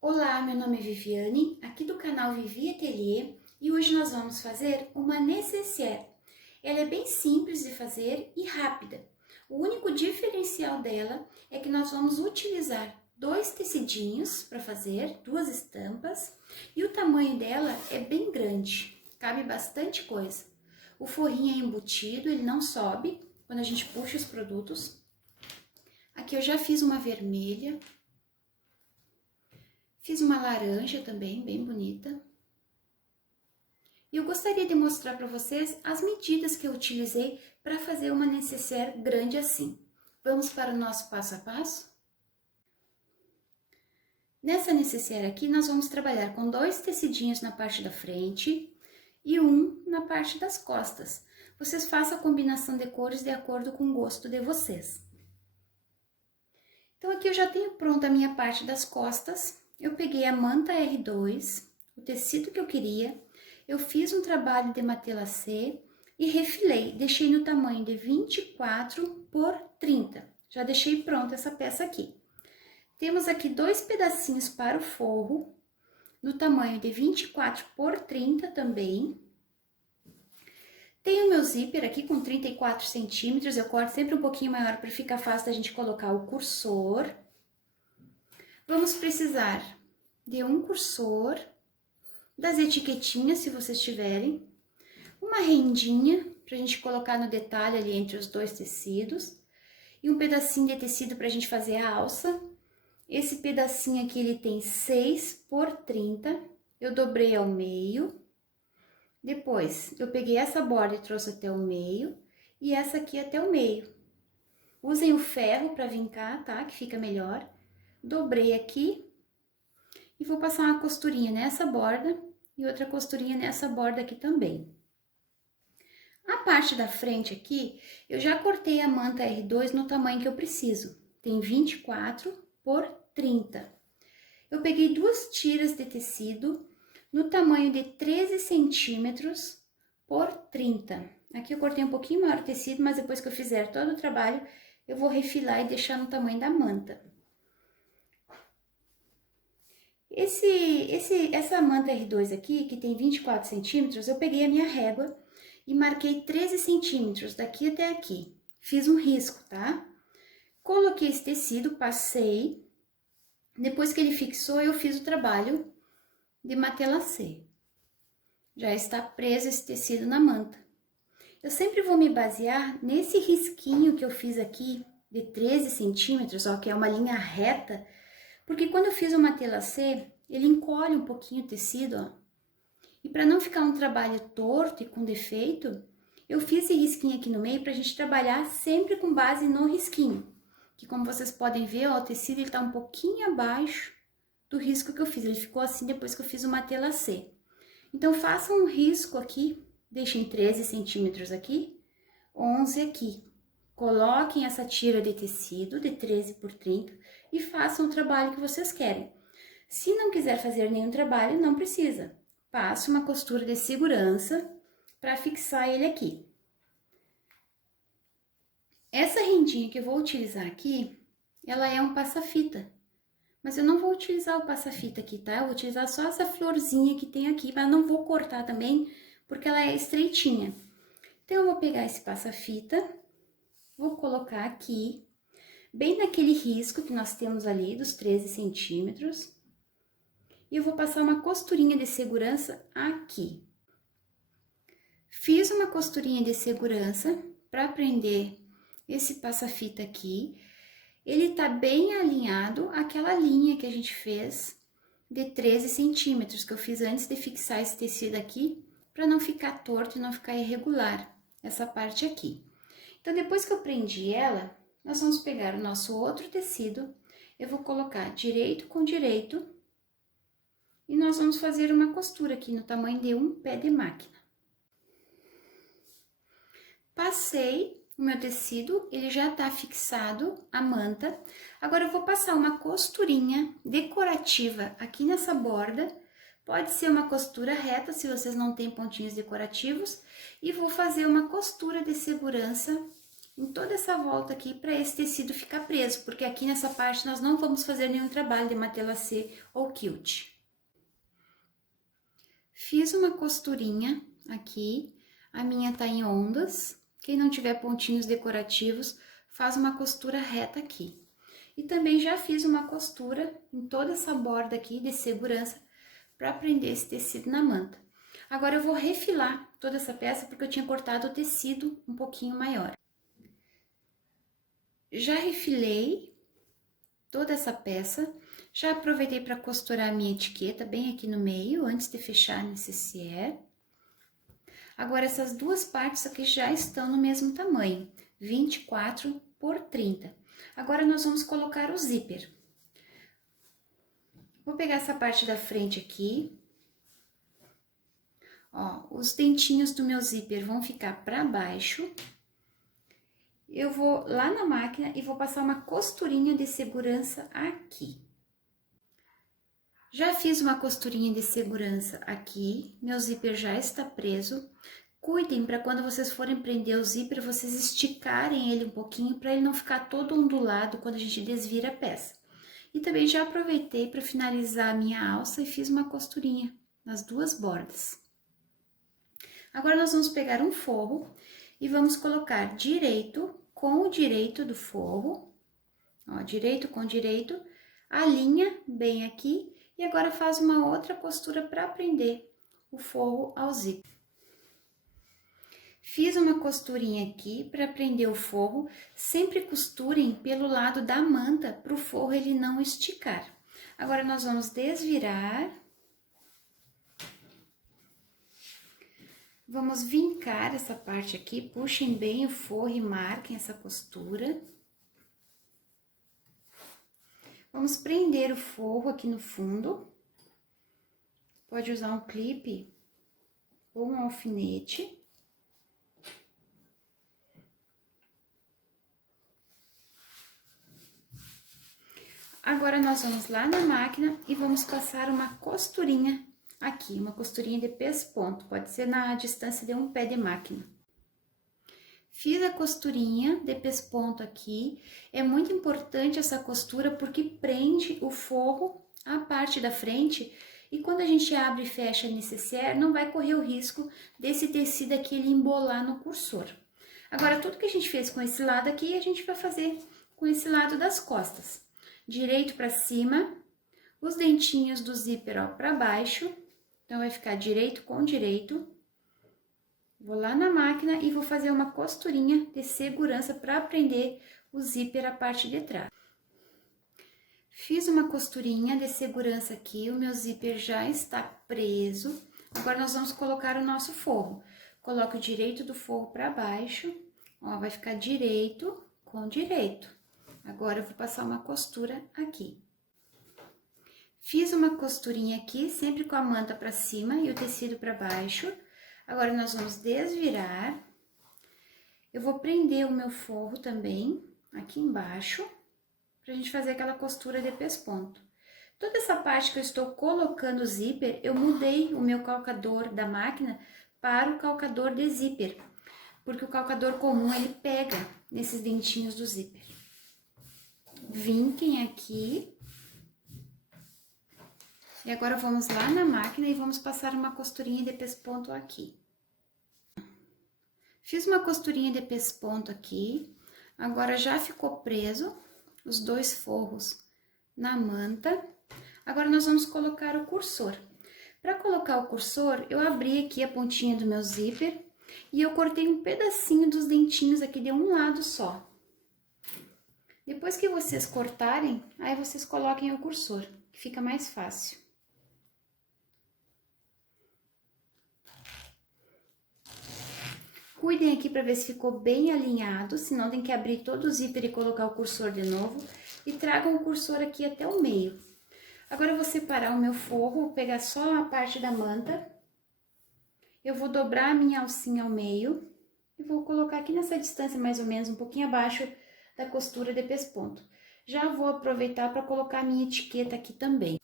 Olá, meu nome é Viviane, aqui do canal Vivi Ateliê, e hoje nós vamos fazer uma nécessaire. Ela é bem simples de fazer e rápida. O único diferencial dela é que nós vamos utilizar dois tecidinhos para fazer, duas estampas, e o tamanho dela é bem grande, cabe bastante coisa. O forrinho é embutido, ele não sobe quando a gente puxa os produtos. Aqui eu já fiz uma vermelha. Fiz uma laranja também, bem bonita. E eu gostaria de mostrar para vocês as medidas que eu utilizei para fazer uma nécessaire grande assim. Vamos para o nosso passo a passo? Nessa nécessaire aqui, nós vamos trabalhar com dois tecidinhos na parte da frente e um na parte das costas. Vocês façam a combinação de cores de acordo com o gosto de vocês. Então, aqui eu já tenho pronta a minha parte das costas. Eu peguei a manta R2, o tecido que eu queria, eu fiz um trabalho de matelassé e refilei, deixei no tamanho de 24 por 30. Já deixei pronta essa peça aqui. Temos aqui dois pedacinhos para o forro, no tamanho de 24 por 30 também. Tenho meu zíper aqui com 34 centímetros, eu corto sempre um pouquinho maior para ficar fácil da gente colocar o cursor. Vamos precisar de um cursor, das etiquetinhas, se vocês tiverem, uma rendinha, para a gente colocar no detalhe ali entre os dois tecidos, e um pedacinho de tecido para a gente fazer a alça. Esse pedacinho aqui, ele tem 6 por 30, eu dobrei ao meio. Depois, eu peguei essa borda e trouxe até o meio, e essa aqui até o meio. Usem o ferro para vincar, tá? Que fica melhor. Dobrei aqui e vou passar uma costurinha nessa borda e outra costurinha nessa borda aqui também. A parte da frente aqui, eu já cortei a manta R2 no tamanho que eu preciso. Tem 24 por 30. Eu peguei duas tiras de tecido no tamanho de 13 centímetros por 30. Aqui eu cortei um pouquinho maior o tecido, mas depois que eu fizer todo o trabalho, eu vou refilar e deixar no tamanho da manta. Essa manta R2 aqui, que tem 24 centímetros, eu peguei a minha régua e marquei 13 centímetros daqui até aqui. Fiz um risco, tá? Coloquei esse tecido, passei. Depois que ele fixou, eu fiz o trabalho de matelassé. Já está preso esse tecido na manta. Eu sempre vou me basear nesse risquinho que eu fiz aqui, de 13 centímetros, ó, que é uma linha reta, porque quando eu fiz o matelassé, ele encolhe um pouquinho o tecido, ó. E para não ficar um trabalho torto e com defeito, eu fiz esse risquinho aqui no meio pra gente trabalhar sempre com base no risquinho. Que como vocês podem ver, ó, o tecido ele tá um pouquinho abaixo do risco que eu fiz. Ele ficou assim depois que eu fiz o matelassé. Então, façam um risco aqui, deixem 13 centímetros aqui, 11 aqui. Coloquem essa tira de tecido de 13 por 30 e façam o trabalho que vocês querem. Se não quiser fazer nenhum trabalho, não precisa. Passe uma costura de segurança para fixar ele aqui. Essa rendinha que eu vou utilizar aqui, ela é um passa-fita. Mas eu não vou utilizar o passa-fita aqui, tá? Eu vou utilizar só essa florzinha que tem aqui, mas não vou cortar também, porque ela é estreitinha. Então, eu vou pegar esse passa-fita, vou colocar aqui, bem naquele risco que nós temos ali, dos 13 centímetros. E eu vou passar uma costurinha de segurança aqui. Fiz uma costurinha de segurança para prender esse passa-fita aqui. Ele tá bem alinhado àquela linha que a gente fez de 13 centímetros, que eu fiz antes de fixar esse tecido aqui, para não ficar torto e não ficar irregular, essa parte aqui. Então, depois que eu prendi ela, nós vamos pegar o nosso outro tecido, eu vou colocar direito com direito, e nós vamos fazer uma costura aqui no tamanho de um pé de máquina. Passei o meu tecido, ele já tá fixado, a manta. Agora, eu vou passar uma costurinha decorativa aqui nessa borda. Pode ser uma costura reta, se vocês não têm pontinhos decorativos. E vou fazer uma costura de segurança em toda essa volta aqui para esse tecido ficar preso, porque aqui nessa parte nós não vamos fazer nenhum trabalho de matelassé ou quilt. Fiz uma costurinha aqui, a minha tá em ondas. Quem não tiver pontinhos decorativos, faz uma costura reta aqui. E também já fiz uma costura em toda essa borda aqui de segurança para prender esse tecido na manta. Agora eu vou refilar toda essa peça porque eu tinha cortado o tecido um pouquinho maior. Já refilei toda essa peça, já aproveitei para costurar a minha etiqueta bem aqui no meio, antes de fechar a necessaire. Agora, essas duas partes aqui já estão no mesmo tamanho, 24 por 30. Agora, nós vamos colocar o zíper. Vou pegar essa parte da frente aqui. Ó, os dentinhos do meu zíper vão ficar para baixo. Eu vou lá na máquina e vou passar uma costurinha de segurança aqui. Já fiz uma costurinha de segurança aqui, meu zíper já está preso. Cuidem para quando vocês forem prender o zíper, vocês esticarem ele um pouquinho para ele não ficar todo ondulado quando a gente desvira a peça. E também já aproveitei para finalizar a minha alça e fiz uma costurinha nas duas bordas. Agora nós vamos pegar um forro e vamos colocar direito com o direito do forro, ó, direito com direito, a linha bem aqui, e agora faz uma outra costura para prender o forro ao zíper. Fiz uma costurinha aqui para prender o forro, sempre costurem pelo lado da manta para o forro ele não esticar. Agora nós vamos desvirar. Vamos vincar essa parte aqui, puxem bem o forro e marquem essa costura. Vamos prender o forro aqui no fundo. Pode usar um clipe ou um alfinete. Agora, nós vamos lá na máquina e vamos passar uma costurinha aqui, uma costurinha de pesponto, pode ser na distância de um pé de máquina. Fiz a costurinha de pesponto aqui, é muito importante essa costura porque prende o forro à parte da frente e quando a gente abre e fecha a necessaire, não vai correr o risco desse tecido aqui ele embolar no cursor. Agora, tudo que a gente fez com esse lado aqui, a gente vai fazer com esse lado das costas. Direito para cima, os dentinhos do zíper, ó, para baixo. Então, vai ficar direito com direito. Vou lá na máquina e vou fazer uma costurinha de segurança para prender o zíper à parte de trás. Fiz uma costurinha de segurança aqui, o meu zíper já está preso. Agora, nós vamos colocar o nosso forro. Coloco o direito do forro para baixo, ó, vai ficar direito com direito. Agora, eu vou passar uma costura aqui. Fiz uma costurinha aqui, sempre com a manta para cima e o tecido para baixo. Agora, nós vamos desvirar. Eu vou prender o meu forro também, aqui embaixo, pra gente fazer aquela costura de pesponto. Toda essa parte que eu estou colocando o zíper, eu mudei o meu calcador da máquina para o calcador de zíper, porque o calcador comum, ele pega nesses dentinhos do zíper. Vinquem aqui. E agora, vamos lá na máquina e vamos passar uma costurinha de pesponto aqui. Fiz uma costurinha de pesponto aqui. Agora, já ficou preso os dois forros na manta. Agora, nós vamos colocar o cursor. Para colocar o cursor, eu abri aqui a pontinha do meu zíper e eu cortei um pedacinho dos dentinhos aqui de um lado só. Depois que vocês cortarem, aí vocês coloquem o cursor, que fica mais fácil. Cuidem aqui para ver se ficou bem alinhado, senão tem que abrir todo o zíper e colocar o cursor de novo. E tragam o cursor aqui até o meio. Agora, eu vou separar o meu forro, vou pegar só a parte da manta. Eu vou dobrar a minha alcinha ao meio e vou colocar aqui nessa distância, mais ou menos, um pouquinho abaixo da costura de pesponto. Já vou aproveitar para colocar a minha etiqueta aqui também.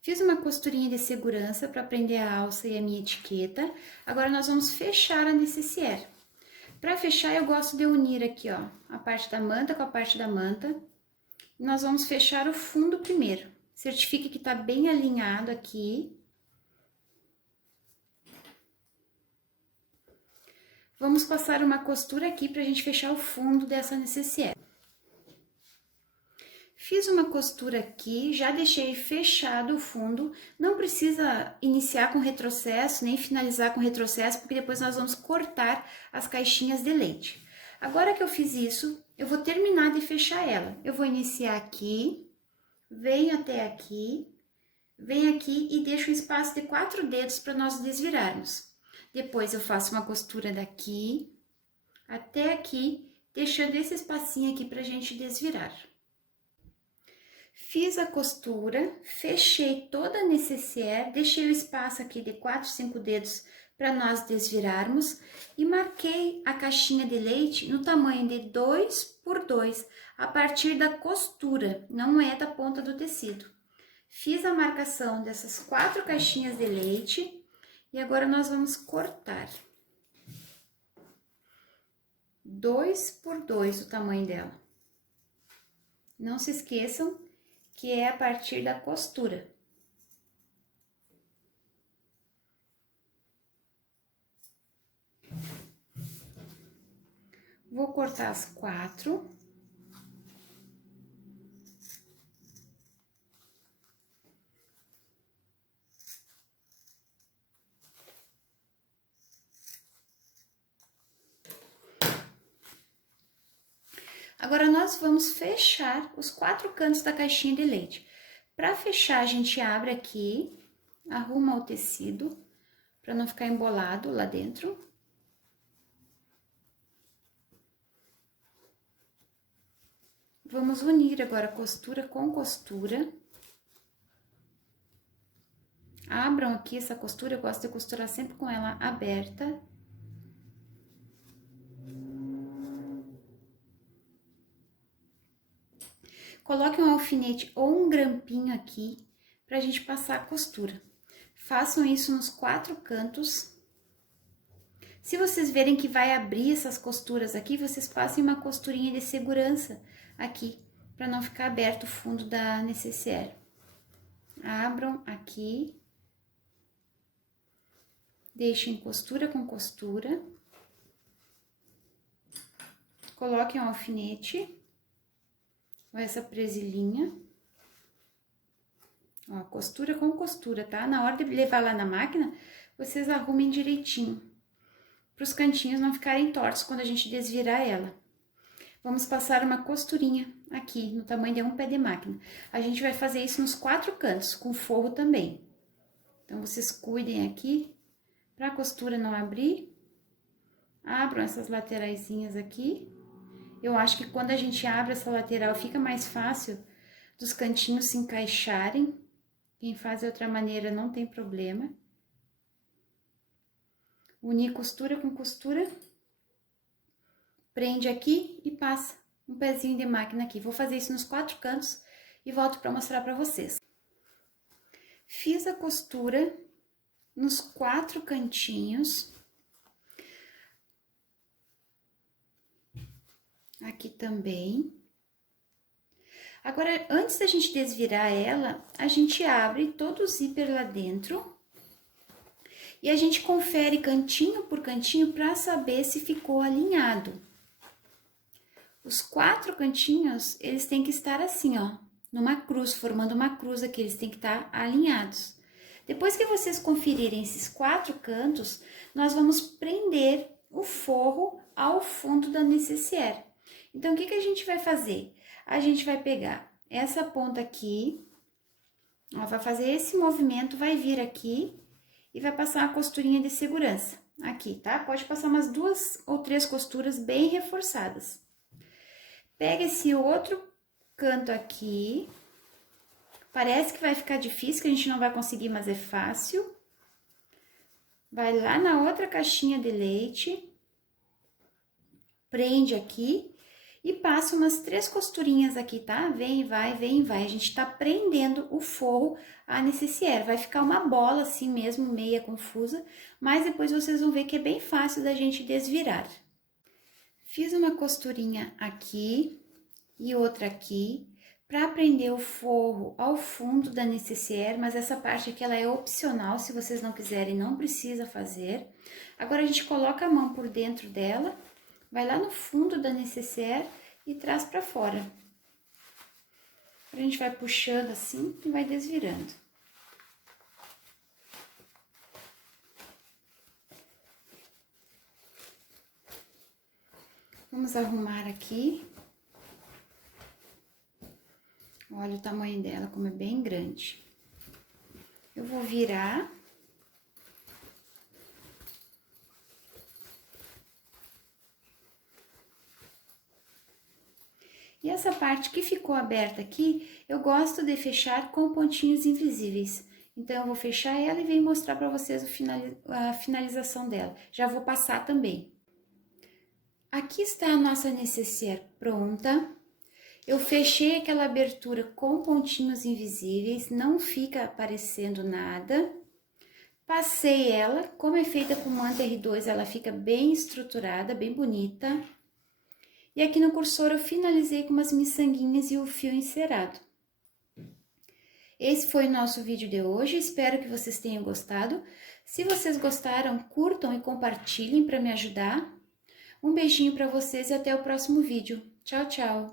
Fiz uma costurinha de segurança para prender a alça e a minha etiqueta. Agora, nós vamos fechar a necessaire. Para fechar, eu gosto de unir aqui, ó, a parte da manta com a parte da manta. Nós vamos fechar o fundo primeiro. Certifique que tá bem alinhado aqui. Vamos passar uma costura aqui pra gente fechar o fundo dessa necessaire. Fiz uma costura aqui, já deixei fechado o fundo, não precisa iniciar com retrocesso, nem finalizar com retrocesso, porque depois nós vamos cortar as caixinhas de leite. Agora que eu fiz isso, eu vou terminar de fechar ela. Eu vou iniciar aqui, venho até aqui, venho aqui e deixo um espaço de 4 dedos para nós desvirarmos. Depois eu faço uma costura daqui até aqui, deixando esse espacinho aqui pra gente desvirar. Fiz a costura, fechei toda a necessaire, deixei o espaço aqui de 4, 5 dedos para nós desvirarmos e marquei a caixinha de leite no tamanho de 2 por 2, a partir da costura, não é da ponta do tecido. Fiz a marcação dessas 4 caixinhas de leite e agora nós vamos cortar. 2 por 2 o tamanho dela. Não se esqueçam que é a partir da costura. Vou cortar as 4. Agora, nós vamos fechar os 4 cantos da caixinha de leite. Para fechar, a gente abre aqui, arruma o tecido, para não ficar embolado lá dentro. Vamos unir agora costura com costura. Abram aqui essa costura, eu gosto de costurar sempre com ela aberta. Coloque um alfinete ou um grampinho aqui pra gente passar a costura. Façam isso nos 4 cantos. Se vocês verem que vai abrir essas costuras aqui, vocês passem uma costurinha de segurança aqui, para não ficar aberto o fundo da necessaire. Abram aqui. Deixem costura com costura. Coloquem um alfinete. Com essa presilhinha. Ó, costura com costura, tá? Na hora de levar lá na máquina, vocês arrumem direitinho. Para os cantinhos não ficarem tortos quando a gente desvirar ela. Vamos passar uma costurinha aqui, no tamanho de um pé de máquina. A gente vai fazer isso nos 4 cantos, com forro também. Então, vocês cuidem aqui, para a costura não abrir. Abram essas lateraisinhas aqui. Eu acho que quando a gente abre essa lateral, fica mais fácil dos cantinhos se encaixarem. Quem faz de outra maneira não tem problema. Unir costura com costura. Prende aqui e passa um pezinho de máquina aqui. Vou fazer isso nos 4 cantos e volto para mostrar para vocês. Fiz a costura nos 4 cantinhos. Aqui também. Agora, antes da gente desvirar ela, a gente abre todo o zíper lá dentro. E a gente confere cantinho por cantinho para saber se ficou alinhado. Os 4 cantinhos, eles têm que estar assim, ó, numa cruz, formando uma cruz aqui, eles têm que estar alinhados. Depois que vocês conferirem esses 4 cantos, nós vamos prender o forro ao fundo da necessaire. Então, o que a gente vai fazer? A gente vai pegar essa ponta aqui, ó, vai fazer esse movimento, vai vir aqui e vai passar uma costurinha de segurança aqui, tá? Pode passar umas 2 ou 3 costuras bem reforçadas. Pega esse outro canto aqui, parece que vai ficar difícil, que a gente não vai conseguir, mas é fácil. Vai lá na outra caixinha de leite, prende aqui e passa umas 3 costurinhas aqui, tá? Vem e vai, vem e vai. A gente tá prendendo o forro à necessaire. Vai ficar uma bola assim mesmo, meia confusa, mas depois vocês vão ver que é bem fácil da gente desvirar. Fiz uma costurinha aqui e outra aqui, para prender o forro ao fundo da necessaire, mas essa parte aqui ela é opcional, se vocês não quiserem, não precisa fazer. Agora, a gente coloca a mão por dentro dela, vai lá no fundo da necessaire e traz para fora. A gente vai puxando assim e vai desvirando. Vamos arrumar aqui. Olha o tamanho dela, como é bem grande. Eu vou virar. E essa parte que ficou aberta aqui, eu gosto de fechar com pontinhos invisíveis. Então, eu vou fechar ela e venho mostrar para vocês a finalização dela. Já vou passar também. Aqui está a nossa necessaire pronta. Eu fechei aquela abertura com pontinhos invisíveis, não fica aparecendo nada. Passei ela, como é feita com manta R2, ela fica bem estruturada, bem bonita. E aqui no cursor eu finalizei com umas miçanguinhas e o fio encerado. Esse foi o nosso vídeo de hoje, espero que vocês tenham gostado. Se vocês gostaram, curtam e compartilhem para me ajudar. Um beijinho para vocês e até o próximo vídeo. Tchau, tchau!